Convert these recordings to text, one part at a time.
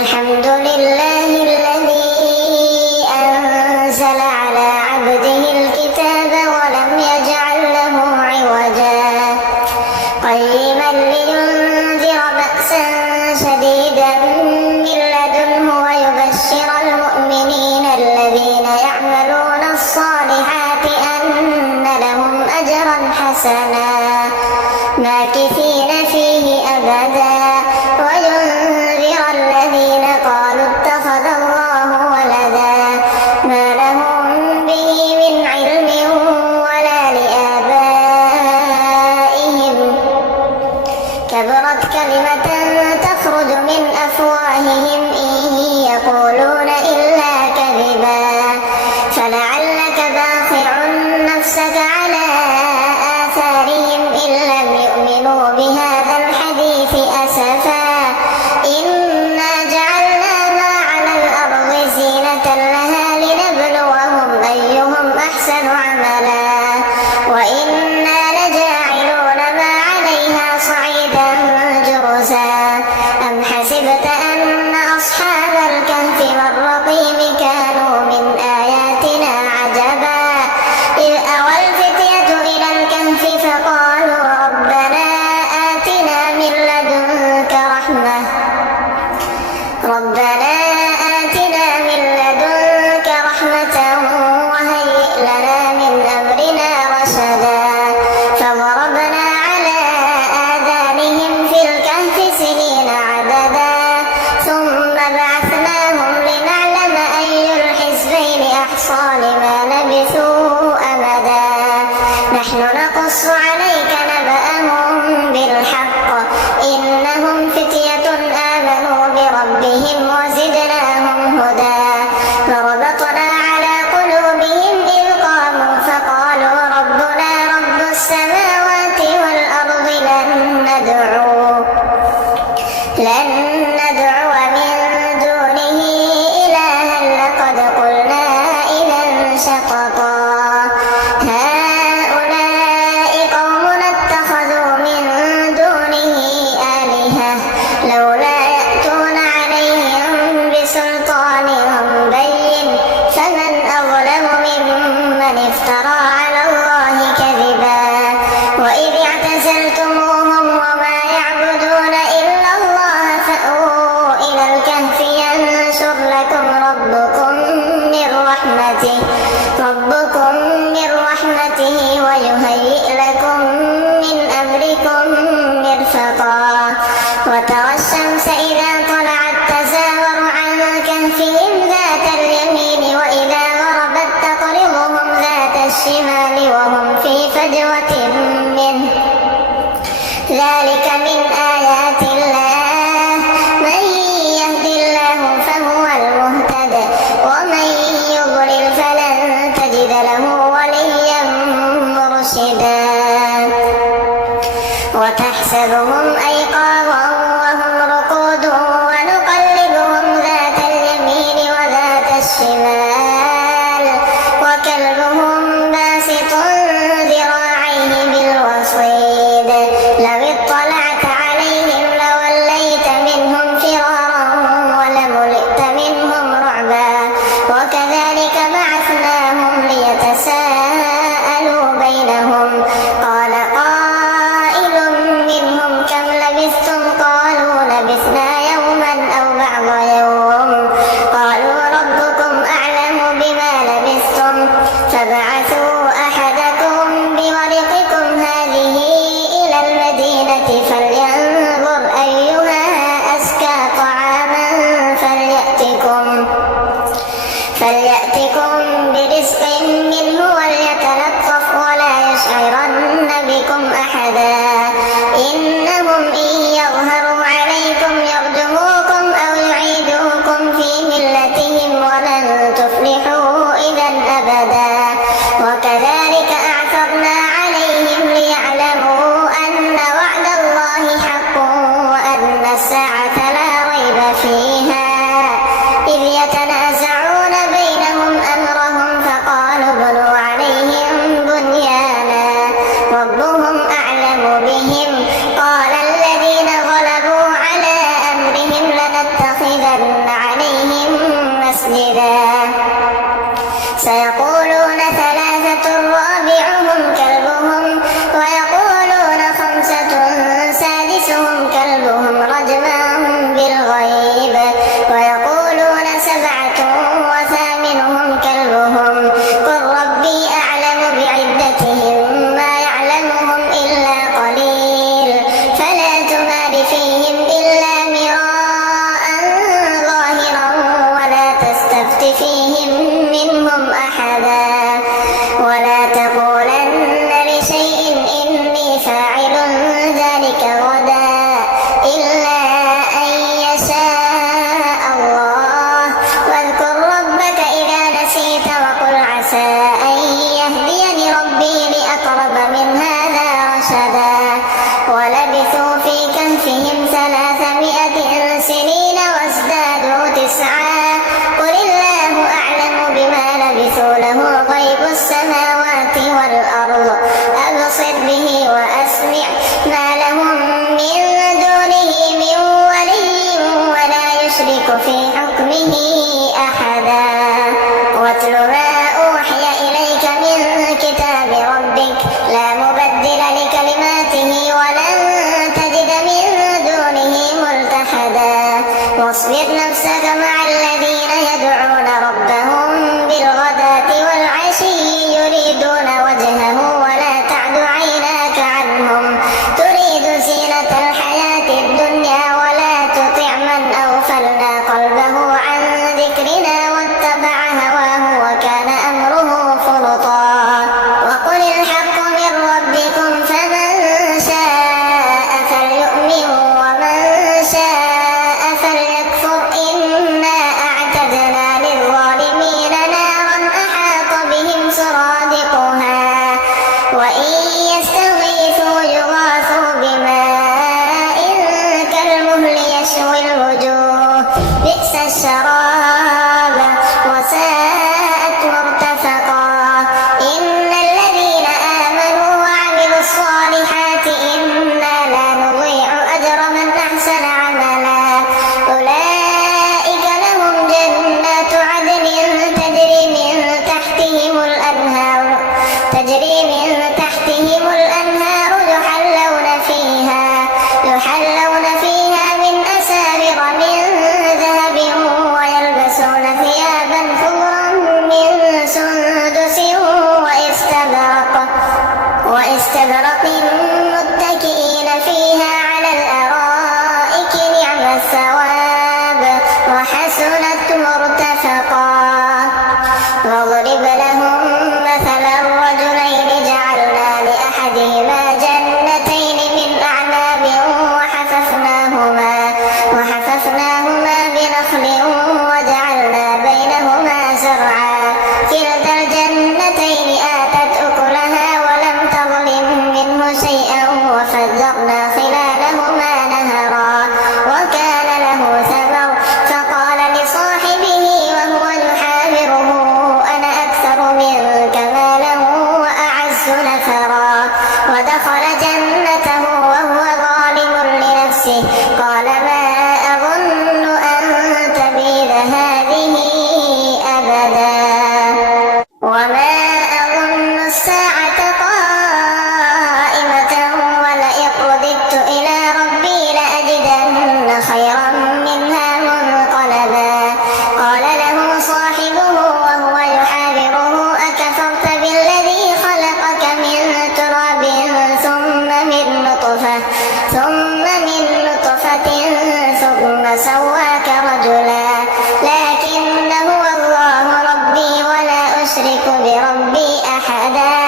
الحمد لله الذي أنزل على عبده الكتاب ولم يجعل له عوجا قيما لينذر بأسا شديدا من لدنه ويبشر المؤمنين الذين يعملون الصالحات أن لهم أجرا حسنا ماكثين فيه أبدا وينذر الذين قالوا اتخذ الله ولدا ما لهم به من علم ولا لآبائهم كبرت كلمة تخرج من أفواههم إن يقولون إلا كذبا فلعلك باخع نفسك على آثارهم إن لم يؤمنوا بهذا الحديث أسفا إنا جعلنا ما على الأرض زينة لها لنبلوهم أيهم أحسن عملا وإنا لجاعلون ما عليها صعيدا جرزا أم حسبت أن أصحاب الكهف والرقيم كانوا من آياتنا عجبا إذ أوى الفتية إلى الكهف فقالوا ربنا آتنا من لدنك رحمة وهيئ لنا من أمرنا رشدا فضربنا على آذانهم في الكهف سنين عددا ثم بعثناهم لنعلم أي الحزبين أحصى لما لبثوا أمدا نحن نقص عليك نبأهم بالحق إنهم فتية آمنوا بربهم وزدناهم هدى وربطنا على قلوبهم إذ قاموا فقالوا ربنا رب السماوات والأرض لن ندعو من دونه إلها لقد قلنا إذا شططا هؤلاء قومنا اتخذوا من دونه آلهة لولا يأتون عليهم بسلطان بين فمن أظلم ممن افترى على الله كذبا وإذ اعتزلتموهم وما يعبدون إلا الله فأووا إلى الكهف ينشر لكم ربكم من رحمته ويهيئ لكم من أمركم مرفقا وترى الشمس إذا طلعت تزاور عن كهفهم ذات اليمين وإذا غربت تقرضهم ذات الشمال وهم في فجوة منه ذلك من آيات الله من يهد الله فهو المهتد ومن يضلل فلن تجد له وليا مرشدا وتحسبهم أيقاظا وهم رقود ونقلبهم ذات اليمين وذات الشمال وكلبهم باسط ذراعيه بالوصيد لو اطلعت عليهم لوليت منهم فرارا ولملئت منهم رعبا وكذلك بعثناهم ليتساءلوا بينهم قال قائل منهم كم لبثتم رشدا ولبثوا في كهفهم 300 سنين وازدادوا 9 قل الله أعلم بما لبثوا له غيب السماوات والأرض أبصر به وأسمع ما لهم من دونه من ولي ولا يشرك في حكمه أحدا واتل ما أوحي إليك من كتاب ربك لا مبدل لكلماته ولن تجد من دونه ملتحدا واصبر نفسك مع الذين يدعون ربهم بالغداة والعشي يريدون وجهه ولا تعد عيناك عنهم تريد زينة الحياة الدنيا ولا تطع من أغفلنا قلبه عن ذكرنا واتبع هواه وكان أمره فرطا وقل الحق من ربكم فمن شاء فليؤمن ومن شاء فليكفر إنا أعتدنا للظالمين نارا أحاط بهم سرادقها وإن يستغيثوا يغاثوا بماء كالمهل يشوي الوجوه بئس الشراب وساءت مرتفقا إن الذين آمنوا وعملوا الصالحات إنا لا نضيع أجر من أحسن عملا أولئك لهم جنات عدن تجري من تحتهم الأنهار يحلون فيها من أساور من ذهب ويلبسون ثيابا خضرا من سندس واستبرق متكئين فيها على الأرائك نعم الثواب وحسنت مرتفقا واضرب لهم مثلا الرجلين جعلنا لأحدهما جنتين من أعناب وحففناهما بنخل وجعلنا بينهما زرعا كلتا الجنتين آتت أكلها ولم تظلم منه شيئا وفجرنا خلالهما نهرا وكان له ثمر فقال لصاحبه وهو يحاوره أنا أكثر منك مالا وأعز نفرا ودخل جنته وهو ظالم لنفسه قال ما أظن أن تبيد هذه أبدا وما أظن الساعة قائمة ولئن رددت إلى ربي لأجدن خيرا منها منقلبا قال له صاحبه وهو يحاوره أكفرت بالذي خلقك من تراب ثم من نطفة ثم سواك رجلا لكن هو الله ربي ولا أشرك بربي أحدا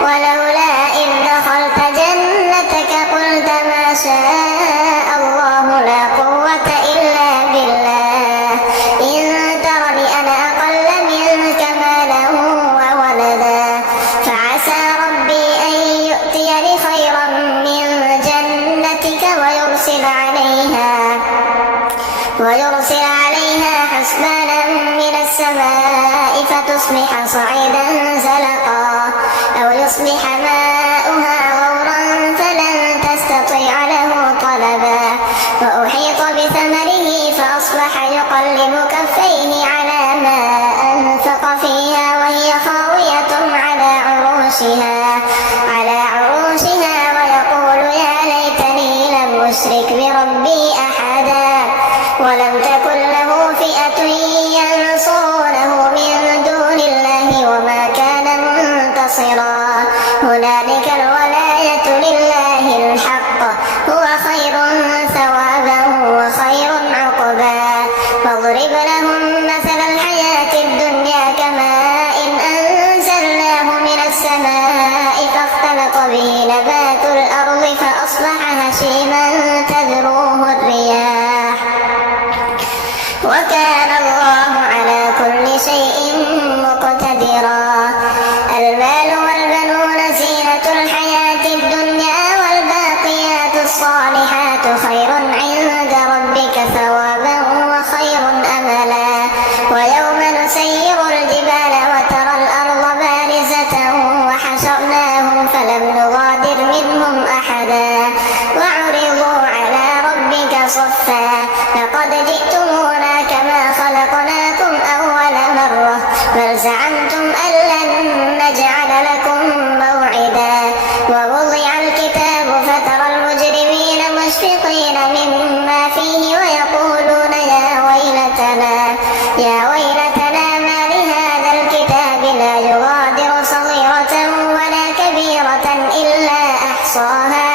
ولولا إذ دخلت جنتك قلت ما شاء الله لا قوة إلا بالله إن ترني أنا أقل منك مالا وولدا فعسى ربي أن يؤتيني خيرا من جنتك ويرسل عليها حسبانا من السماء فتصبح صعيدا زلقا أو يصبح ماؤها غورا فلن تستطيع له طلبا وأحيط بثمره فأصبح يقلب كفيه على ما أنفق فيها وهي خاوية على عروشها ويقول يا ليتني لم أشرك بربي أحدا ولم تكن له فئة ينصرونه من دون الله وما كان منتصرا هنالك الولاية لله الحق هو خير ثوابا وخير عقبا واضرب لهم مثل الحياة الدنيا كماء أنزلناه من السماء فاختلط به نبات الأرض فأصبح هشيما تذروه الرياح أحدا وعرضوا على ربك صفا لقد جئتمونا كما خلقناكم أول مرة بل زعمتم أن لن نجعل لكم موعدا ووضع الكتاب فترى المجرمين مشفقين مما فيه ويقولون يا ويلتنا ما لهذا الكتاب لا يغادر صغيرة ولا كبيرة إلا أحصاها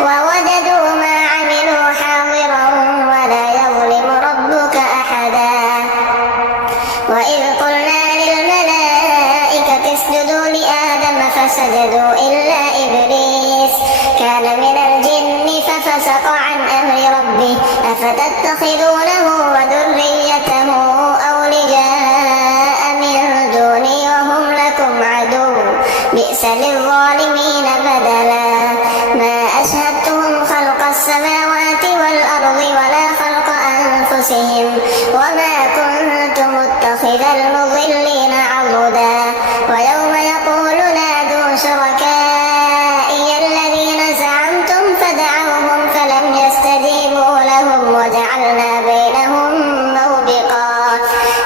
ووجدوا ما عملوا حاضرا ولا يظلم ربك أحدا وإذ قلنا للملائكة اسجدوا لآدم فسجدوا إلا إبليس كان من الجن ففسق عن أمر ربه أفتتخذونه وذريته أولياء من دوني وهم لكم عدو بئس للظالمين بدلا ما أشهدتهم خلق السماوات والأرض ولا خلق أنفسهم وما كنت متخذ المضلين عضدا ويوم يقول نادوا شركائي الذين زعمتم فدعوهم فلم يستجيبوا لهم وجعلنا بينهم موبقا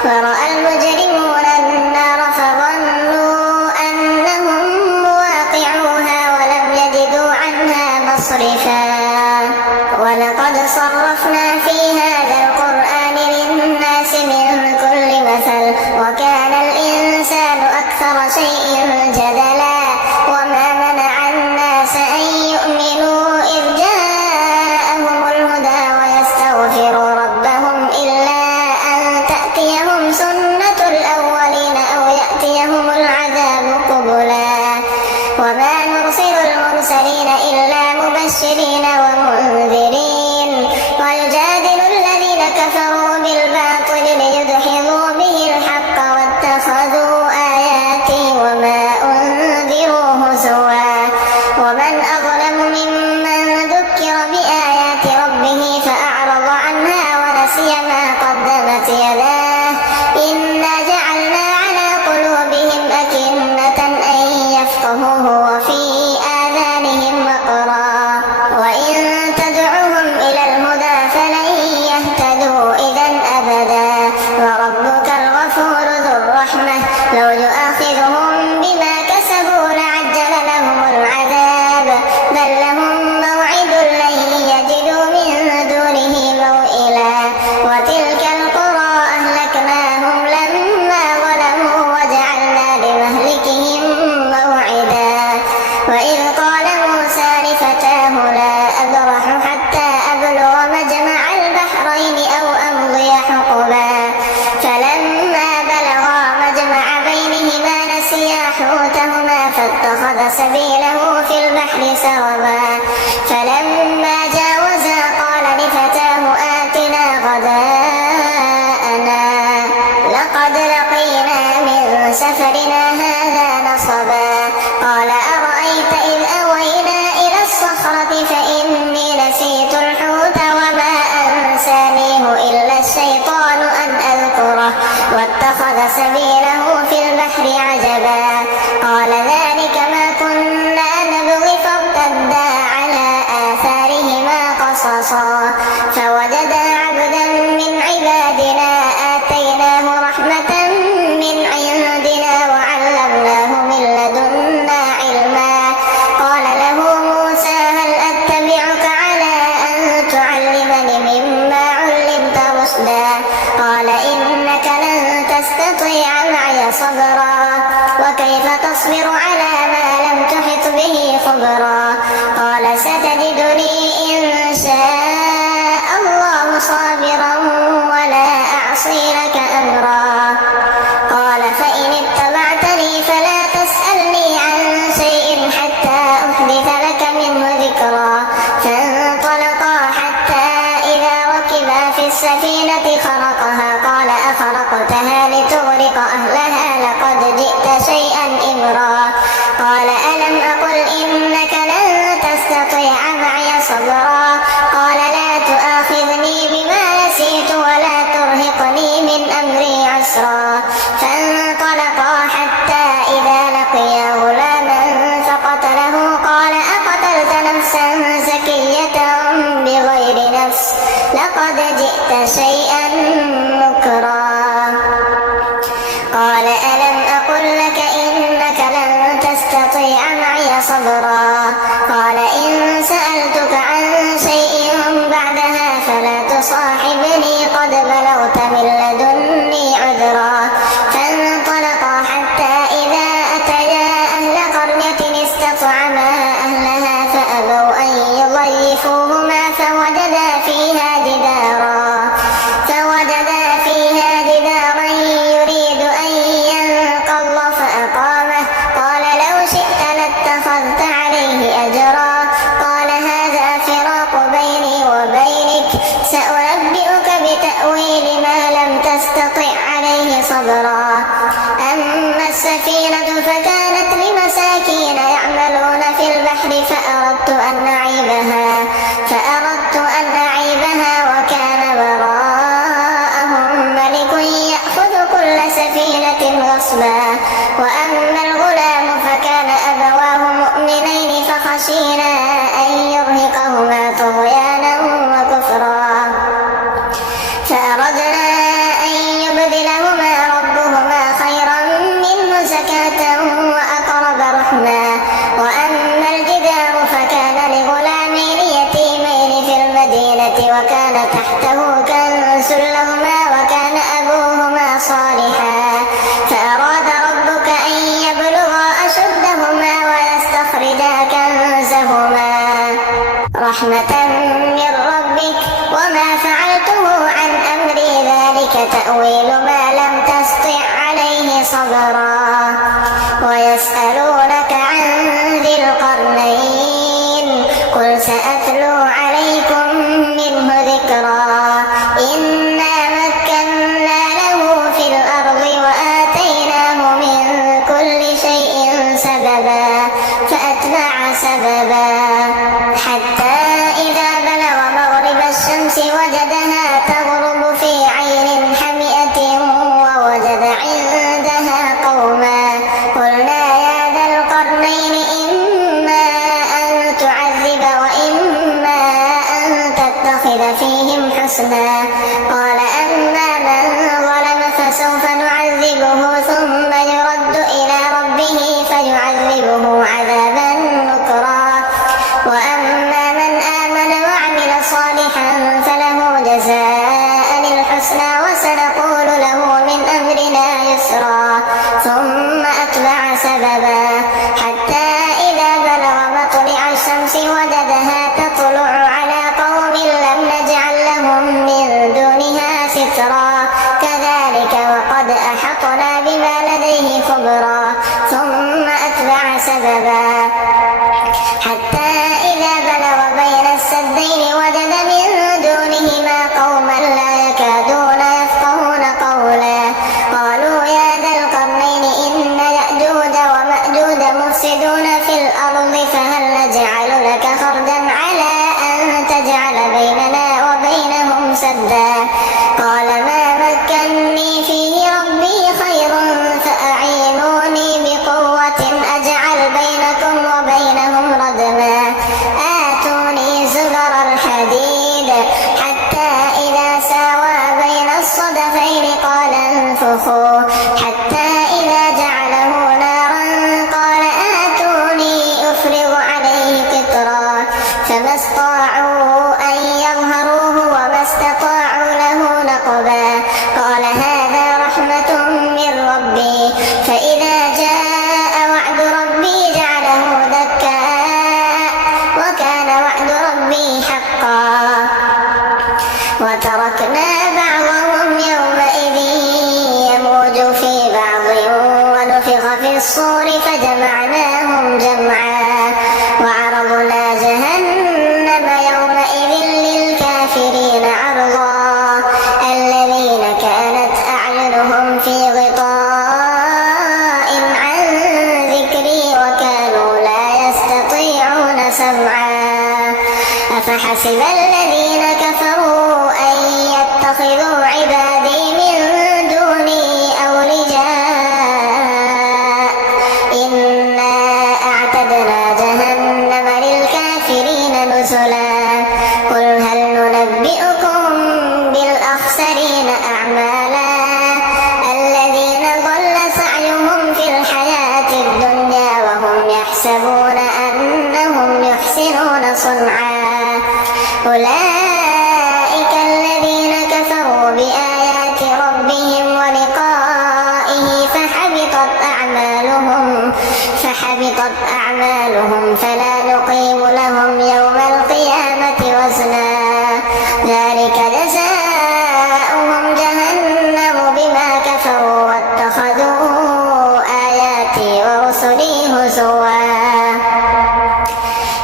ورأى المجرمون النار فظنوا أنهم مواقعوها ولم يجدوا عنها مصرفا ولقد صرفنا في هذا القرآن للناس من كل مثل وكان الإنسان أكثر شيء جدلا وما منع الناس أن يؤمنوا إذ جاءهم الهدى ويستغفروا ربهم إلا أن تأتيهم سنة الأولين أو يأتيهم العذاب قبلا وما نرسل المرسلين إلا مبشرين ومنذرين ويجادل الذين كفروا بالباطل ليدحضوا به الحق واتخذوا آياتي وما أنذروا هزوا ومن أظلم ممن ذكر بآيات ربه فأعرض عنها ونسي ما قدمت يداه إنا جعلنا على قلوبهم أكنة أن يفقهوه وفي آذانهم وقرا وإن تدعوهم إلى الهدى فلن يهتدوا إذا أبدا وربك الغفور ذو الرحمة لو يؤاخذهم بما كسبوا لعجل لهم العذاب بل لهم موعد لن يجدوا من دونه موئلا وتلك القرى أهلكناهم لما ظلموا وجعلنا لمهلكهم موعدا وإذ قال موسى لفتاه لا أبرح حتى أبلغ مجمع البحرين أو أمضي حقبا فلما بلغا مجمع بينهما نسيا حوتهما فاتخذ سبيله في البحر سربا فلما جاوزا قال لفتاه آتنا غداءنا لقد لقينا من سفرنا هذا نصبا قال أرأيت إذ أوينا إلى الصخرة فإني نسيت الحوت وما أنسانيه إلا الشيطان أن أذكره واتخذ سبيله في البحر عجبا قال ذلك ما كنا نبغي فارتدا على آثارهما قصصا فوجدا عبدا من عبادنا آتيناه رحمة من عندنا وعلمناه من لدنا علما قال له موسى هل أتبعك على أن تعلمني مما علمت رشدا قال إنك لن تستطيع معي صبرا وكيف تصبر على ما لم تحط به خبرا قال ستجدني إن شاء لقد جئت شيئا نكرا قال ألم أقل لك إنك لن تستطيع معي صبرا قال إن سألتك عن شيء بعدها فلا تصاحبني قد بلغت من لدني عذرا فانطلقا حتى إذا أتيا أهل قرية استطعما أهلها فأبوا أن يضيفوهما فوجدا فيها جدارا يريد أن ينقض فأقامه قال لو شئت لاتخذت عليه أجرا قال هذا فراق بيني وبينك سأنبئك بتأويل ما لم تستطع عليه صبرا أما السفينة فكانت لمساكين يعملون في البحر فأردت أن أعيبها وكان وراءهم ملك يأخذ كل سفينة غصبا وأما الغلام فكان أبواه مؤمنين فخشينا أن يرهقهما طغيانا وكفرا فأردنا أن يبدلهما ربهما خيرا منه زكاة وأقرب رحما وأما الجدار فكان لغلامين يتيمين في المدينة وكان تحته كنز لهما وكان أبوهما صالحا فأراد ربك أن يبلغا أشدهما ويستخرجا كنزهما رحمة من ربك وما فعلته عن أمري ذلك تأويل ما لم تسطع عليه صبرا ويسألونك عن ذي القرنين قل سأتلو عليكم منه ذكرا إنا مكنا له في الأرض وآتيناه من كل شيء سببا فأتبع سببا حتى إذا بلغ مغرب الشمس وجدها تغرب في عين حمئة ووجد عندها قوما قلنا يا ذا القرنين إما أن تعذب وإما أن تتخذ فيهم حسنا قال أما من ظلم فسوف نعذبه ثم يرد إلى ربه فيعذبه عذابا نكرا وأما من آمن وعمل صالحا فله جزاء الحسنى وسنقول له من أمرنا يسرا ثم أتبع سببا حتى إذا بلغ مطلع الشمس وجدها تطلع على قوم لم نجعل لهم من دونها سترا كذلك وقد أحطنا بما لديه خبرا ثم أتبع سببا حتى إذا بلغ بين السدين وجد من دونهما قوما لا يكادون يفقهون قولا قالوا يا ذا القرنين إن يأجوج ومأجوج مفسدون في الأرض فهل نجعل لك خرجا على أن تجعل بيننا وبينهم سدا قال ما مكني فيه ربي خير فأعينوني بقوة أجعل بينكم وبينهم ردما آتوني زبر الحديد حتى إذا ساوى بين الصدفين قال انفخوا حتى إذا جعله نارا قال آتوني أفرغ عليه قطرا فما استطاعوا أن يظهروه وما استطاعوا له نقبا قال هذا رحمة من ربي فإذا جاء وعد ربي جعله دكا وكان وعد ربي حقا وتركنا بعضهم يومئذ يموج في بعض ونفخ في الصور فجمعناهم جمعا وعرضنا جهنم يومئذ للكافرين عرضا الذين كانت أعينهم في غطاء عن ذكري وكانوا لا يستطيعون سمعا أفحسب الذين كفروا أن يتخذوا عبادي من دوني أولياء إنا أعتدنا جهنم للكافرين نزلا قل هل ننبئكم صنعا أولئك الذين كفروا بآيات ربهم ولقائه فحبطت أعمالهم فلا نقيم لهم يوم القيامة وزنا ذلك جزاؤهم جهنم بما كفروا واتخذوا آياتي ورسلي هزوا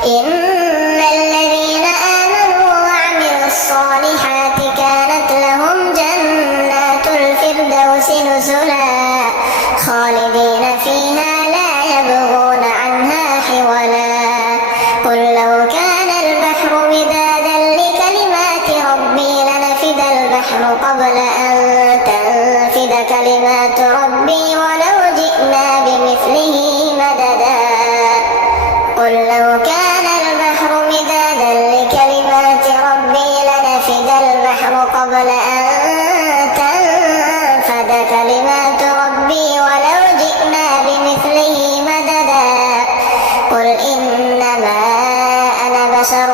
إن الذين آمنوا وعملوا الصالحات كانت لهم جنات الفردوس نزلا خالدين فيها لا يبغون عنها حولا قل لو كان البحر مدادا لكلمات ربي لنفد البحر قبل أن تنفد كلمات ربي ولو جئنا بمثله مددا قل لو كان البحر مدادا لكلمات ربي لنفد البحر قبل أن تنفد كلمات ربي ولو جئنا بمثله مددا قل إنما أنا بشر